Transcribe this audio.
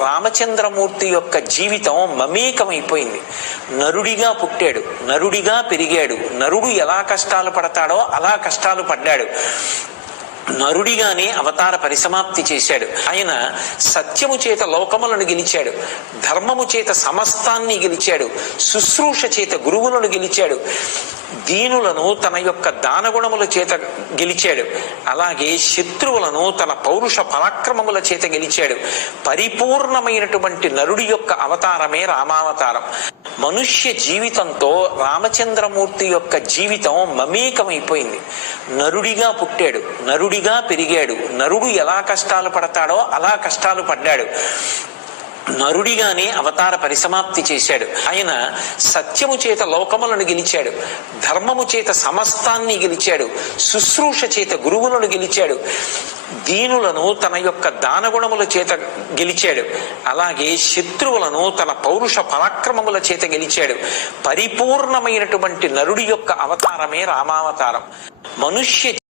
రామచంద్రమూర్తి యొక్క జీవితం మమేకమైపోయింది. నరుడిగా పుట్టాడు నరుడిగా పెరిగాడు నరుడు ఎలా కష్టాలు పడతాడో అలా కష్టాలు పడ్డాడు. నరుడిగానే అవతార పరిసమాప్తి చేశాడు. ఆయన సత్యము చేత లోకములను గెలిచాడు ధర్మము చేత సమస్తాన్ని గెలిచాడు శుశ్రూష చేత గురువులను గెలిచాడు. దీనులను తన యొక్క దానగుణముల చేత గెలిచాడు. అలాగే శత్రువులను తన పౌరుష పరాక్రమముల చేత గెలిచాడు. పరిపూర్ణమైనటువంటి నరుడి యొక్క అవతారమే రామావతారం. మనుష్య జీవితంతో రామచంద్రమూర్తి యొక్క జీవితం మమేకమైపోయింది. నరుడిగా పుట్టాడు నరుడిగా పెరిగాడు. నరుడు ఎలా కష్టాలు పడతాడో అలా కష్టాలు పడ్డాడు. నరుడిగానే అవతార పరిసమాప్తి చేశాడు. ఆయన సత్యము చేత లోకములను గెలిచాడు. ధర్మము చేత సమస్తాన్ని గెలిచాడు. శుశ్రూష చేత గురువులను గెలిచాడు. దీనులను తన యొక్క దానగుణముల చేత గెలిచాడు. అలాగే శత్రువులను తన పౌరుష పరాక్రమముల చేత గెలిచాడు. పరిపూర్ణమైనటువంటి నరుడి యొక్క అవతారమే రామావతారం. మనుష్య